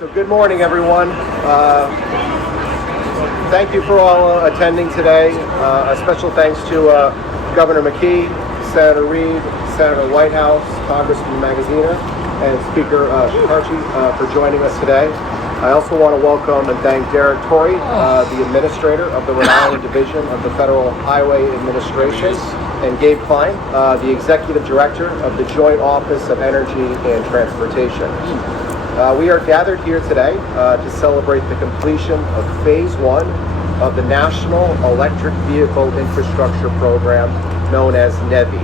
So good morning, everyone. Thank you for all attending today. A special thanks to Governor McKee, Senator Reed, Senator Whitehouse, Congressman Magaziner, and Speaker Shikarchi for joining us today. I also want to welcome and thank Derek Torrey, the Administrator of the Rhode Island Division of the Federal Highway Administration, and Gabe Klein, the Executive Director of the Joint Office of Energy and Transportation. We are gathered here today to celebrate the completion of Phase 1 of the National Electric Vehicle Infrastructure Program, known as NEVI.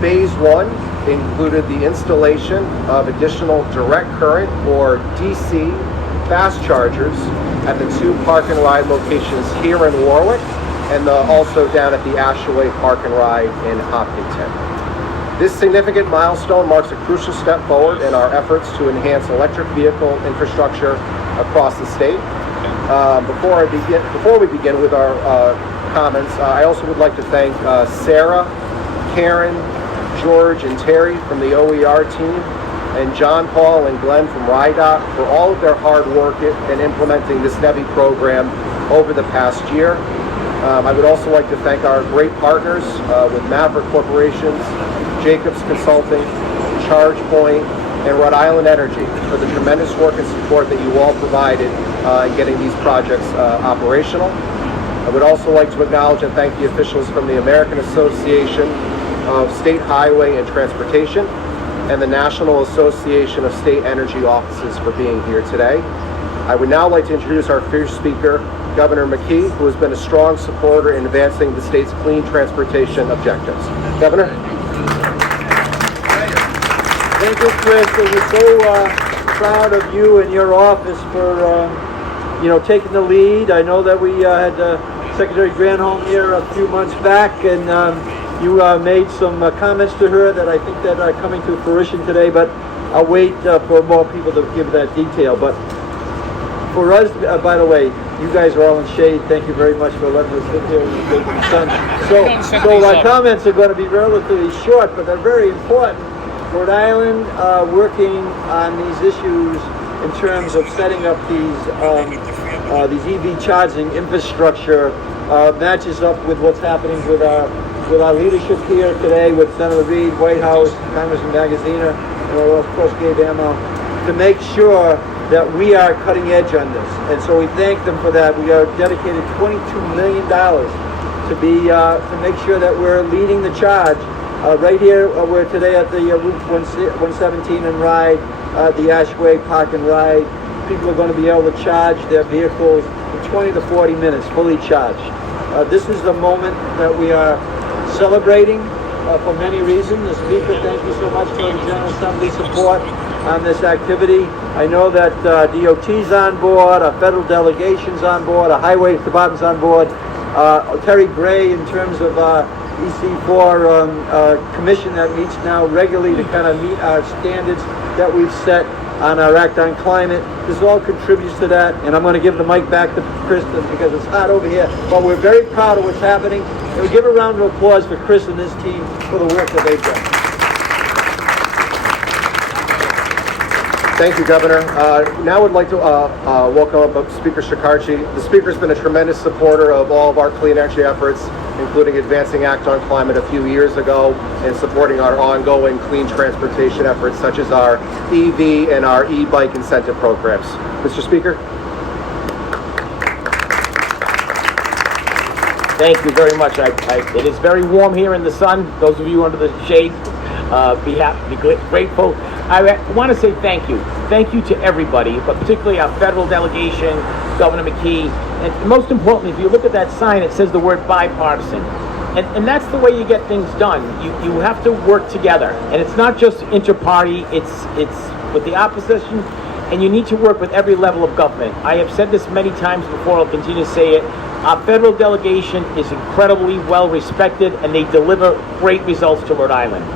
Phase 1 included the installation of additional direct current, or DC, fast chargers at the 2 park and ride locations here in Warwick, and also down at the Ashaway Park Ride in Hopkinton. This significant milestone marks a crucial step forward in our efforts to enhance electric vehicle infrastructure across the state. Before we begin with our comments, I also would like to thank Sarah, Karen, George, and Terry from the OER team, and John, Paul, and Glenn from RIDOT for all of their hard work in implementing this NEVI program over the past year. I would also like to thank our great partners with Maverick Corporation, Jacobs Consulting, ChargePoint, and Rhode Island Energy for the tremendous work and support that you all provided in getting these projects operational. I would also like to acknowledge and thank the officials from the American Association of State Highway and Transportation and the National Association of State Energy Offices for being here today. I would now like to introduce our first speaker, Governor McKee, who has been a strong supporter in advancing the state's clean transportation objectives. Governor? Thank you, Chris. We're so proud of you and your office for, taking the lead. I know that we had Secretary Granholm here a few months back, and you made some comments to her that I think that are coming to fruition today, but I'll wait for more people to give that detail. But for us, by the way, you guys are all in shade. Thank you very much for letting us sit here in the sun. So my comments are going to be relatively short, but they're very important. Rhode Island working on these issues in terms of setting up these EV charging infrastructure matches up with what's happening with our leadership here today with Senator Reed, Whitehouse, Congressman Magaziner, and of course Gabe Ammo, to make sure that we are cutting edge on this. And so we thank them for that. We are dedicated $22 million to make sure that we're leading the charge. Right here, we're today at the Route 117 and Ride, the Ashaway Park and Ride. People are going to be able to charge their vehicles in 20 to 40 minutes, fully charged. This is the moment that we are celebrating for many reasons. The Speaker, thank you so much for the General Assembly support on this activity. I know that DOT's on board, our federal delegation's on board, our highway department's on board. Terry Gray, in terms of EC4 commission that meets now regularly to kind of meet our standards that we've set on our Act on Climate. This all contributes to that, and I'm going to give the mic back to Kristen because it's hot over here. But we're very proud of what's happening, and we give a round of applause for Chris and his team for the work that they've done. Thank you, Governor. Now I'd like to welcome up Speaker Shikarchi. The Speaker's been a tremendous supporter of all of our clean energy efforts, including advancing Act on Climate a few years ago and supporting our ongoing clean transportation efforts, such as our EV and our e-bike incentive programs. Mr. Speaker. Thank you very much. It is very warm here in the sun. Those of you under the shade, be happy, be grateful. I want to say thank you. Thank you to everybody, but particularly our federal delegation, Governor McKee, and most importantly, if you look at that sign, it says the word bipartisan. And that's the way you get things done. You have to work together. And it's not just inter-party, it's with the opposition, and you need to work with every level of government. I have said this many times before, I'll continue to say it. Our federal delegation is incredibly well respected, and they deliver great results to Rhode Island.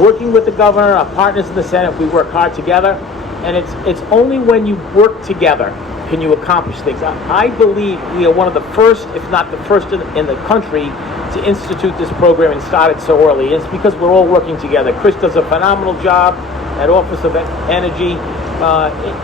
Working with the governor, our partners in the Senate, we work hard together, and it's only when you work together can you accomplish things. I believe we are one of the first, if not the first in the country to institute this program and start it so early. It's because we're all working together. Chris does a phenomenal job at Office of Energy,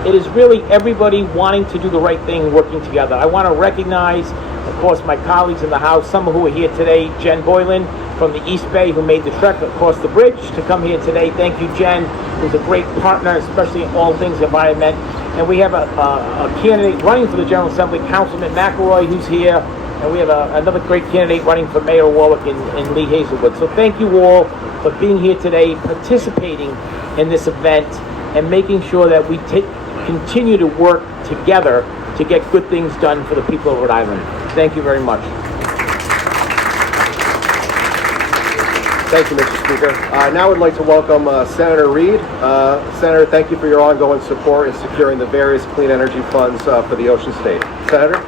it is really everybody wanting to do the right thing, working together. I want to recognize, of course, my colleagues in the House, some who are here today. Jen Boylan from the East Bay, who made the trek across the bridge to come here today. Thank you, Jen, who's a great partner, especially in all things environment. And we have a candidate running for the General Assembly, Councilman McElroy, who's here. And we have another great candidate running for Mayor Warwick in Lee Hazelwood. So thank you all for being here today, participating in this event, and making sure that we continue to work together to get good things done for the people of Rhode Island. Thank you very much. Thank you, Mr. Speaker. Now I'd like to welcome Senator Reid. Senator, thank you for your ongoing support in securing the various clean energy funds for the Ocean State. Senator?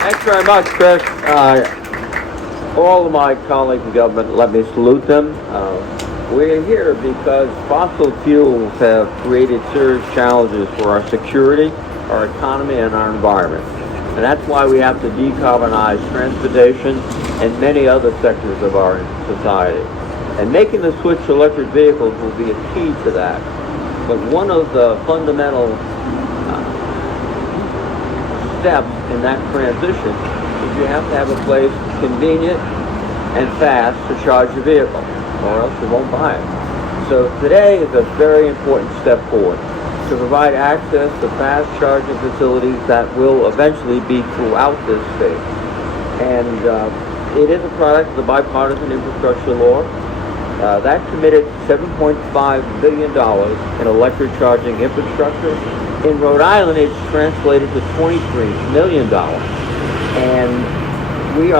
Thanks very much, Chris. All of my colleagues in government, let me salute them. We're here because fossil fuels have created serious challenges for our security, our economy, and our environment. And that's why we have to decarbonize transportation and many other sectors of our society. And making the switch to electric vehicles will be a key to that. But one of the fundamental steps in that transition is you have to have a place convenient and fast to charge your vehicle, or else you won't buy it. So today is a very important step forward to provide access to fast charging facilities that will eventually be throughout this state. And it is a product of the bipartisan infrastructure law. That committed $7.5 billion in electric charging infrastructure. In Rhode Island, it's translated to $23 million. And we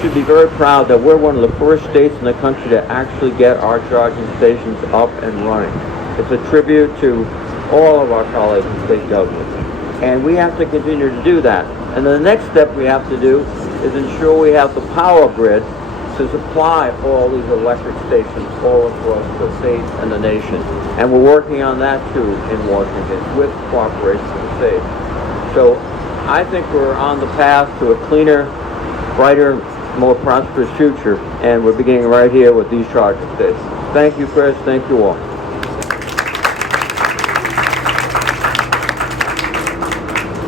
should be very proud that we're one of the first states in the country to actually get our charging stations up and running. It's a tribute to all of our colleagues in state government. And we have to continue to do that. And the next step we have to do is ensure we have the power grid to supply all these electric stations all across the state and the nation. And we're working on that too in Washington with cooperation with the state. So I think we're on the path to a cleaner, brighter, more prosperous future, and we're beginning right here with these charging stations. Thank you, Chris. Thank you all.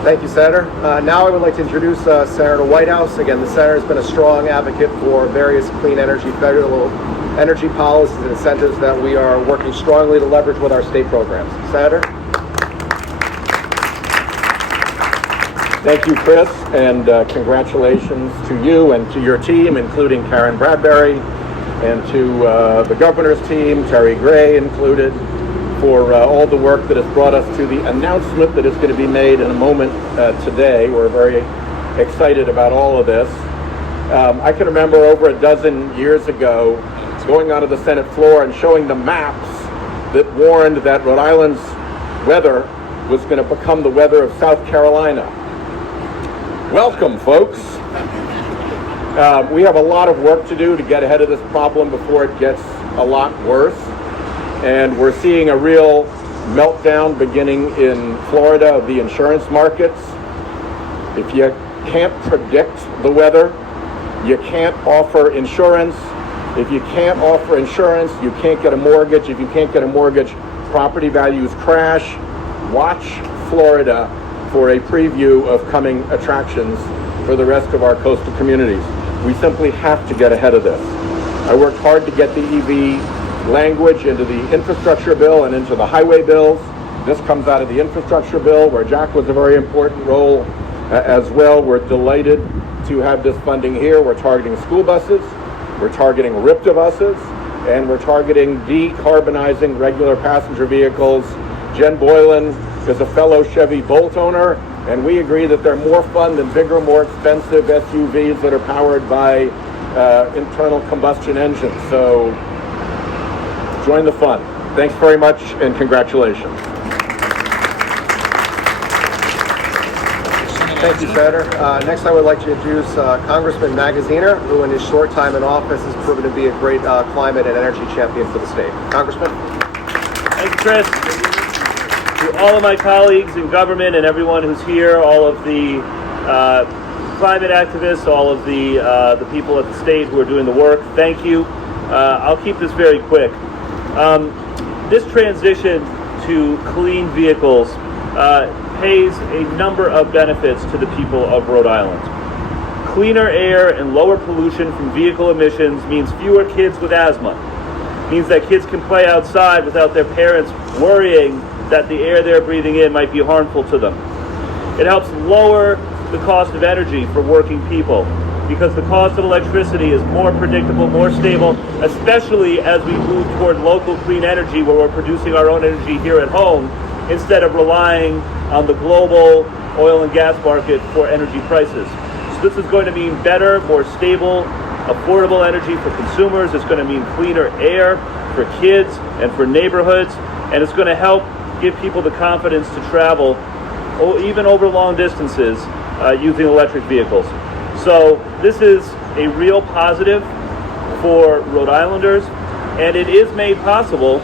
Thank you, Senator. Now I would like to introduce Senator Whitehouse. Again, the Senator has been a strong advocate for various clean energy, federal energy policies and incentives that we are working strongly to leverage with our state programs. Senator? Thank you, Chris, and congratulations to you and to your team, including Karen Bradbury, and to the governor's team, Terry Gray included, for all the work that has brought us to the announcement that is going to be made in a moment today. We're very excited about all of this. I can remember over a dozen years ago going onto the Senate floor and showing the maps that warned that Rhode Island's weather was going to become the weather of South Carolina. Welcome, folks. We have a lot of work to do to get ahead of this problem before it gets a lot worse. And we're seeing a real meltdown beginning in Florida of the insurance markets. If you can't predict the weather, you can't offer insurance. If you can't offer insurance, you can't get a mortgage. If you can't get a mortgage, property values crash. Watch Florida for a preview of coming attractions for the rest of our coastal communities. We simply have to get ahead of this. I worked hard to get the EV language into the infrastructure bill and into the highway bills. This comes out of the infrastructure bill, where Jack was a very important role as well. We're delighted to have this funding here. We're targeting school buses, we're targeting RIPTA buses, and we're targeting decarbonizing regular passenger vehicles. Jen Boylan is a fellow Chevy Bolt owner, and we agree that they're more fun than bigger, more expensive SUVs that are powered by internal combustion engines. So join the fun. Thanks very much, and congratulations. Thank you, Senator. Next, I would like to introduce Congressman Magaziner, who in his short time in office has proven to be a great climate and energy champion for the state. Congressman? Thank you, Chris. To all of my colleagues in government and everyone who's here, all of the climate activists, all of the people at the state who are doing the work, thank you. I'll keep this very quick. This transition to clean vehicles pays a number of benefits to the people of Rhode Island. Cleaner air and lower pollution from vehicle emissions means fewer kids with asthma. Means that kids can play outside without their parents worrying that the air they're breathing in might be harmful to them. It helps lower the cost of energy for working people because the cost of electricity is more predictable, more stable, especially as we move toward local clean energy where we're producing our own energy here at home instead of relying on the global oil and gas market for energy prices. So this is going to mean better, more stable, affordable energy for consumers. It's going to mean cleaner air for kids and for neighborhoods, and it's going to help give people the confidence to travel even over long distances using electric vehicles. So this is a real positive for Rhode Islanders, and it is made possible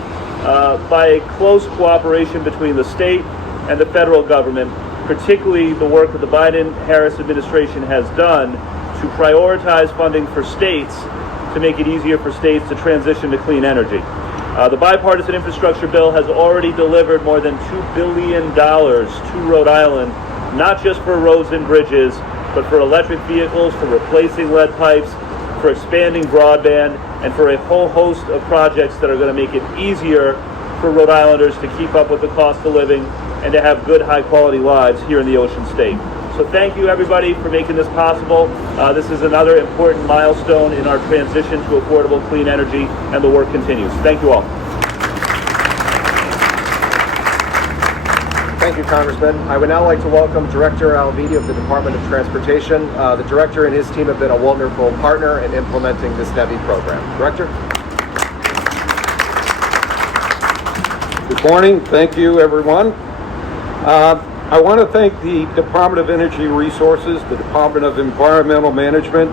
by a close cooperation between the state and the federal government, particularly the work that the Biden-Harris administration has done to prioritize funding for states to make it easier for states to transition to clean energy. The bipartisan infrastructure bill has already delivered more than $2 billion to Rhode Island, not just for roads and bridges, but for electric vehicles, for replacing lead pipes, for expanding broadband, and for a whole host of projects that are going to make it easier for Rhode Islanders to keep up with the cost of living and to have good, high-quality lives here in the Ocean State. So thank you, everybody, for making this possible. This is another important milestone in our transition to affordable, clean energy, and the work continues. Thank you all. Thank you, Congressman. I would now like to welcome Director Alvidi of the Department of Transportation. The Director and his team have been a wonderful partner in implementing this NEVI program. Director? Good morning. Thank you, everyone. I want to thank the Department of Energy Resources, the Department of Environmental Management,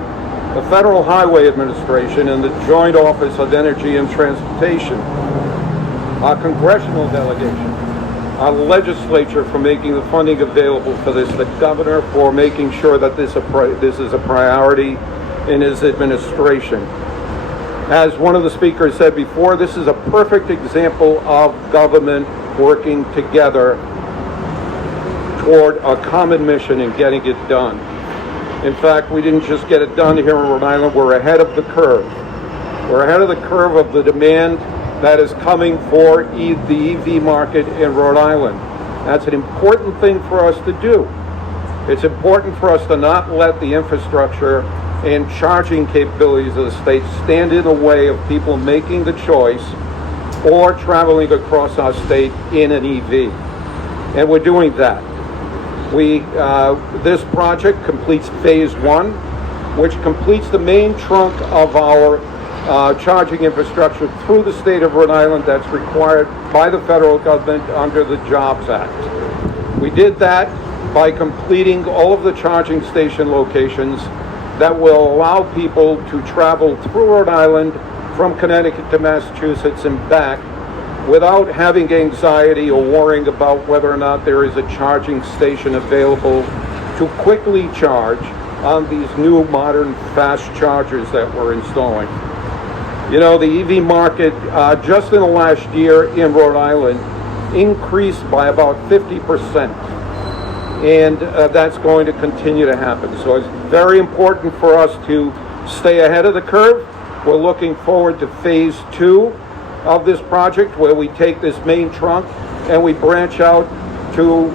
the Federal Highway Administration, and the Joint Office of Energy and Transportation, our congressional delegation, our legislature for making the funding available for this, the governor for making sure that this is a priority in his administration. As one of the speakers said before, this is a perfect example of government working together toward a common mission in getting it done. In fact, we didn't just get it done here in Rhode Island, we're ahead of the curve. We're ahead of the curve of the demand that is coming for the EV market in Rhode Island. That's an important thing for us to do. It's important for us to not let the infrastructure and charging capabilities of the state stand in the way of people making the choice or traveling across our state in an EV. And we're doing that. This project completes phase 1, which completes the main trunk of our charging infrastructure through the state of Rhode Island that's required by the federal government under the Jobs Act. We did that by completing all of the charging station locations that will allow people to travel through Rhode Island from Connecticut to Massachusetts and back without having anxiety or worrying about whether or not there is a charging station available to quickly charge on these new modern fast chargers that we're installing. You know, the EV market just in the last year in Rhode Island increased by about 50%, and that's going to continue to happen. So it's very important for us to stay ahead of the curve. We're looking forward to phase 2 of this project, where we take this main trunk and we branch out to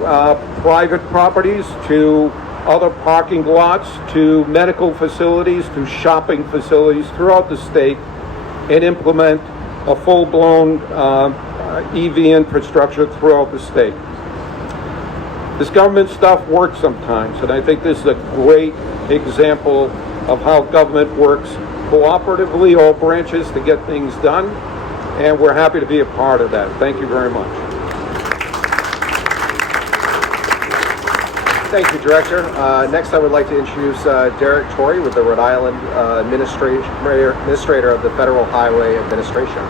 private properties, to other parking lots, to medical facilities, to shopping facilities throughout the state, and implement a full-blown EV infrastructure throughout the state. This government stuff works sometimes, and I think this is a great example of how government works cooperatively, all branches, to get things done. And we're happy to be a part of that. Thank you very much. Thank you, Director. Next, I would like to introduce Derek Torrey with the Rhode Island Administrator of the Federal Highway Administration.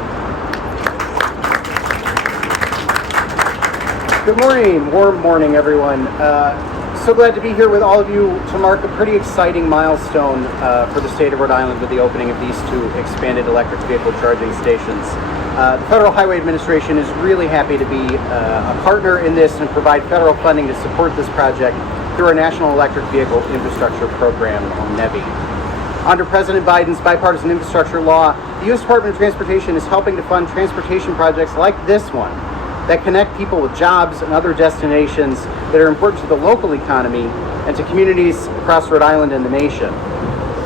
Good morning, warm morning, everyone. So glad to be here with all of you to mark a pretty exciting milestone for the state of Rhode Island with the opening of these 2 expanded electric vehicle charging stations. The Federal Highway Administration is really happy to be a partner in this and provide federal funding to support this project through our National Electric Vehicle Infrastructure Program, or NEVI. Under President Biden's bipartisan infrastructure law, the U.S. Department of Transportation is helping to fund transportation projects like this one that connect people with jobs and other destinations that are important to the local economy and to communities across Rhode Island and the nation.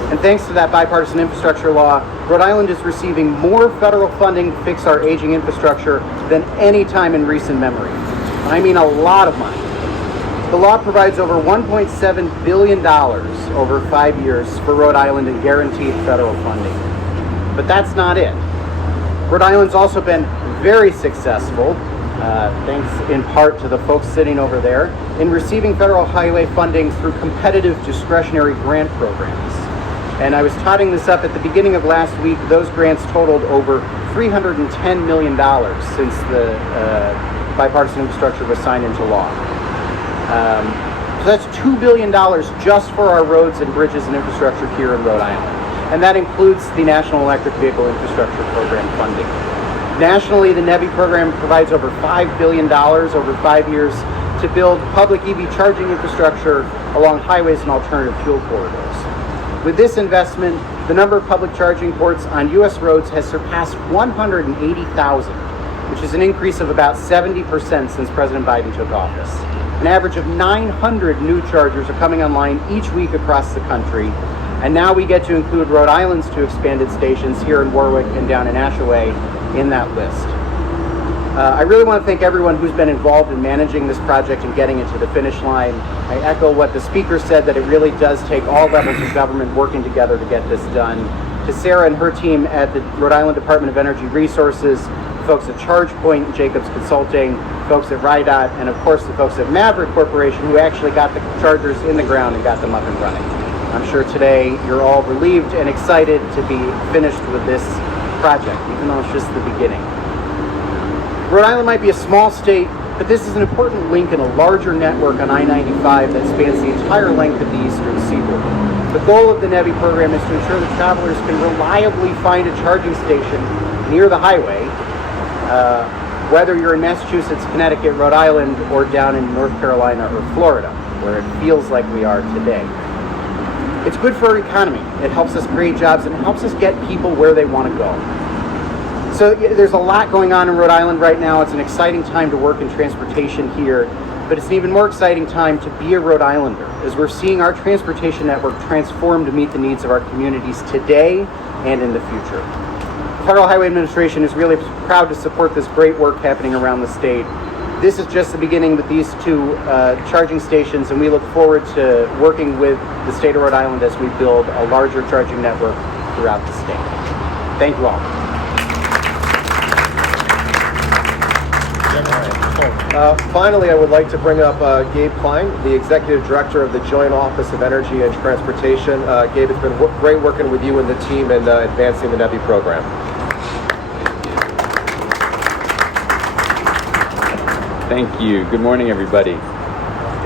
And thanks to that bipartisan infrastructure law, Rhode Island is receiving more federal funding to fix our aging infrastructure than any time in recent memory. I mean a lot of money. The law provides over $1.7 billion over 5 years for Rhode Island in guaranteed federal funding. But that's not it. Rhode Island's also been very successful, thanks in part to the folks sitting over there, in receiving federal highway funding through competitive discretionary grant programs. And I was totting this up at the beginning of last week. Those grants totaled over $310 million since the bipartisan infrastructure was signed into law. So that's $2 billion just for our roads and bridges and infrastructure here in Rhode Island. And that includes the National Electric Vehicle Infrastructure Program funding. Nationally, the NEVI program provides over $5 billion over 5 years to build public EV charging infrastructure along highways and alternative fuel corridors. With this investment, the number of public charging ports on U.S. roads has surpassed 180,000, which is an increase of about 70% since President Biden took office. An average of 900 new chargers are coming online each week across the country, and now we get to include Rhode Island's 2 expanded stations here in Warwick and down in Ashaway in that list. I really want to thank everyone who's been involved in managing this project and getting it to the finish line. I echo what the speaker said, that it really does take all levels of government working together to get this done. To Sarah and her team at the Rhode Island Department of Energy Resources, folks at ChargePoint and Jacobs Consulting, folks at RIDOT, and of course the folks at Maverick Corporation who actually got the chargers in the ground and got them up and running. I'm sure today you're all relieved and excited to be finished with this project, even though it's just the beginning. Rhode Island might be a small state, but this is an important link in a larger network on I-95 that spans the entire length of the eastern seaboard. The goal of the NEVI program is to ensure that travelers can reliably find a charging station near the highway, whether you're in Massachusetts, Connecticut, Rhode Island, or down in North Carolina or Florida, where it feels like we are today. It's good for our economy. It helps us create jobs and it helps us get people where they want to go. So there's a lot going on in Rhode Island right now. It's an exciting time to work in transportation here, but it's an even more exciting time to be a Rhode Islander, as we're seeing our transportation network transform to meet the needs of our communities today and in the future. The Federal Highway Administration is really proud to support this great work happening around the state. This is just the beginning with these 2 charging stations, and we look forward to working with the state of Rhode Island as we build a larger charging network throughout the state. Thank you all. Finally, I would like to bring up Gabe Klein, the Executive Director of the Joint Office of Energy and Transportation. Gabe, it's been great working with you and the team in advancing the NEVI program. Thank you. Good morning, everybody.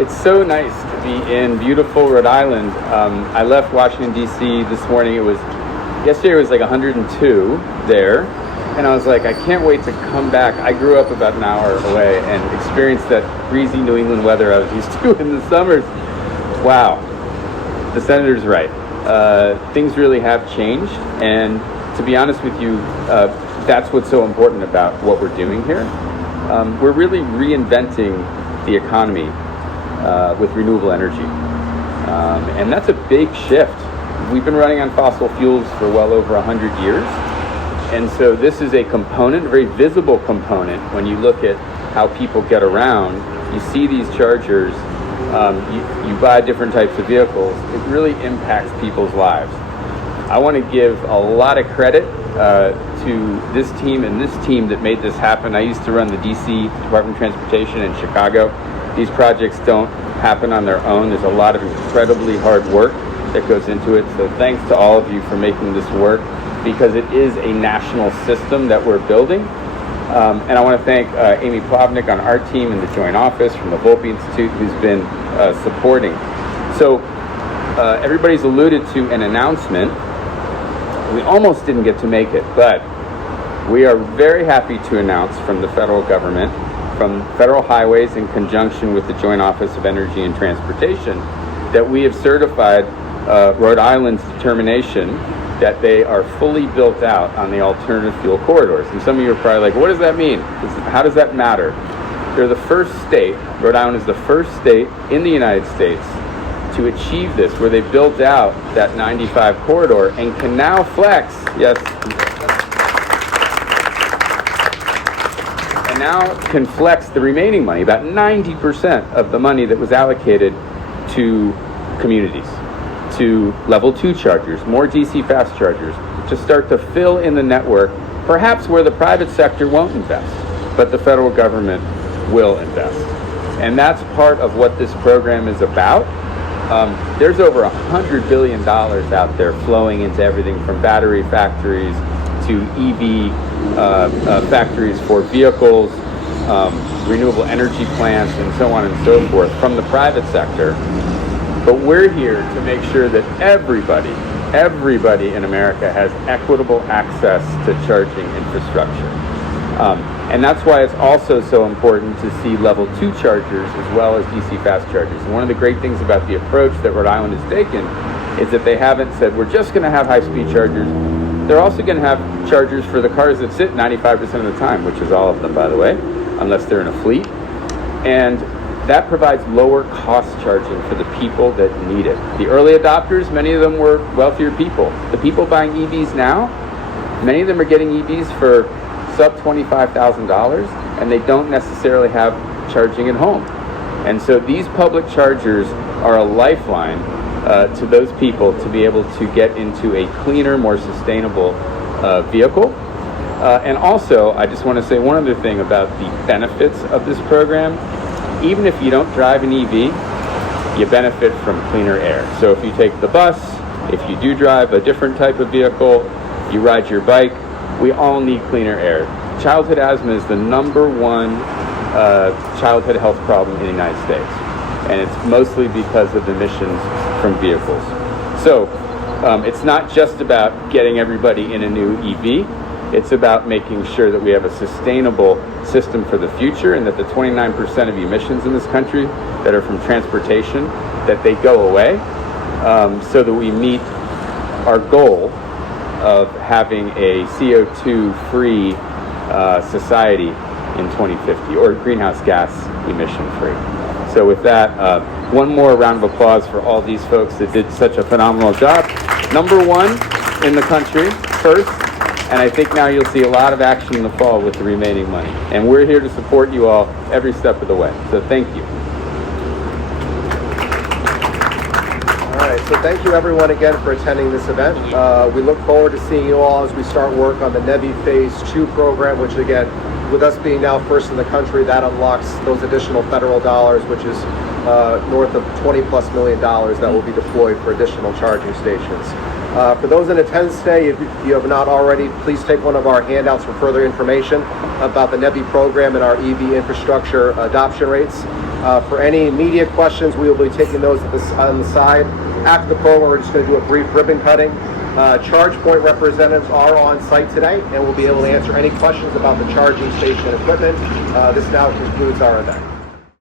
It's so nice to be in beautiful Rhode Island. I left Washington, D.C. this morning. Yesterday it was like 102 there. And I was like, I can't wait to come back. I grew up about an hour away and experienced that breezy New England weather I was used to in the summers. Wow, the senator's right. Things really have changed. And to be honest with you, that's what's so important about what we're doing here. We're really reinventing the economy with renewable energy. And that's a big shift. We've been running on fossil fuels for well over 100 years. And so this is a component, a very visible component. When you look at how people get around, you see these chargers, you buy different types of vehicles, it really impacts people's lives. I want to give a lot of credit to this team and this team that made this happen. I used to run the DC Department of Transportation in Chicago. These projects don't happen on their own. There's a lot of incredibly hard work that goes into it. So thanks to all of you for making this work, because it is a national system that we're building. And I want to thank Amy Plavnik on our team in the Joint Office from the Volpe Institute, who's been supporting. So everybody's alluded to an announcement. We almost didn't get to make it, but We are very happy to announce from the federal government, from Federal Highways in conjunction with the Joint Office of Energy and Transportation, that we have certified Rhode Island's determination that they are fully built out on the alternative fuel corridors. And some of you are probably like, what does that mean? How does that matter? They're the first state, Rhode Island is the first state in the United States to achieve this, where they built out that 95 corridor and can now flex, yes, and now can flex the remaining money, about 90% of the money that was allocated to communities, to level 2 chargers, more DC fast chargers, to start to fill in the network, perhaps where the private sector won't invest, but the federal government will invest. And that's part of what this program is about. There's over $100 billion out there flowing into everything from battery factories to EV factories for vehicles, renewable energy plants, and so on and so forth from the private sector. But we're here to make sure that everybody in America has equitable access to charging infrastructure. And that's why it's also so important to see level 2 chargers as well as DC fast chargers. And one of the great things about the approach that Rhode Island has taken is that they haven't said, we're just going to have high-speed chargers. They're also going to have chargers for the cars that sit 95% of the time, which is all of them, by the way, unless they're in a fleet. And that provides lower cost charging for the people that need it. The early adopters, many of them were wealthier people. The people buying EVs now, many of them are getting EVs for sub $25,000, and they don't necessarily have charging at home. And so these public chargers are a lifeline to those people to be able to get into a cleaner, more sustainable vehicle. And also, I just want to say one other thing about the benefits of this program. Even if you don't drive an EV, you benefit from cleaner air. So if you take the bus, if you do drive a different type of vehicle, you ride your bike, we all need cleaner air. Childhood asthma is the #1 childhood health problem in the United States. And it's mostly because of emissions from vehicles. So it's not just about getting everybody in a new EV. It's about making sure that we have a sustainable system for the future, and that the 29% of emissions in this country that are from transportation, that they go away, so that we meet our goal of having a CO2-free society in 2050, or greenhouse gas emission-free. So with that, one more round of applause for all these folks that did such a phenomenal job. #1 in the country, first. And I think now you'll see a lot of action in the fall with the remaining money. And we're here to support you all every step of the way. So thank you. All right, so thank you everyone again for attending this event. We look forward to seeing you all as we start work on the NEVI Phase 2 program, which again, with us being now first in the country, that unlocks those additional federal dollars, which is north of $20+ million that will be deployed for additional charging stations. For those in attendance today, if you have not already, please take one of our handouts for further information about the NEVI program and our EV infrastructure adoption rates. For any media questions, we will be taking those on the side. After the program, we're just going to do a brief ribbon cutting. ChargePoint representatives are on site today and will be able to answer any questions about the charging station equipment. This now concludes our event.